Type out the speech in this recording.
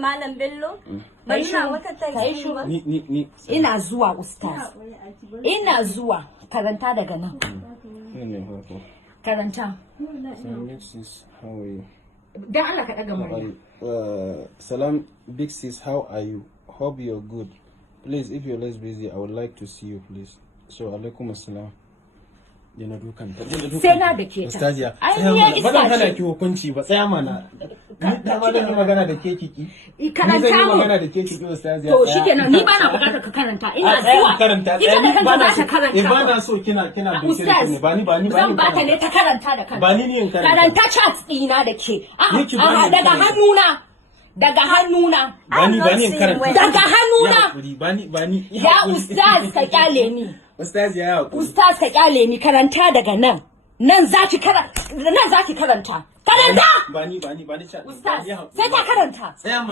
Malam Bello, bari na wata tarihi ba. Ni. Ina zuwa ustaz. Ina zuwa karanta daga nan. Karanta. How are you? Dan Allah ka daga murya. Salam, big sis, how are you? Hope you're good. Please, if you're less busy, I would like to see you, please. So, alaikum assalam. Yana dukan ta. Sai na da ke ta. Ustaziya. Ai ni ya Ba zan isa hana ce. ki hukunci ba, tsaya mana. Da ma zan yi magana da ke kiki. Karanta Ni zan yi mu. magana da ke kiki ustaziya. To shikenan ni bana bukatar ka karanta. Ina tsaya zuwa. karanta. Ita da kanta za ta karanta. ba na so kina doke Ustaz, ne. Ba ni. zan bata ne ta karanta da kanta. Ba ni yin karanta. Karanta chat ɗina da ke. Ni ki bani Daga karanta. hannuna. Daga hannuna. Bani yin karanta. Daga hannuna. Bani. Ya ustaz ka kyale ni. Ustaziya ya hakuri. Ustaz ka kyale ni karanta daga nan. Nan zaki karanta. Karanta. Bani. Ustaz sai ka karanta. Tsaya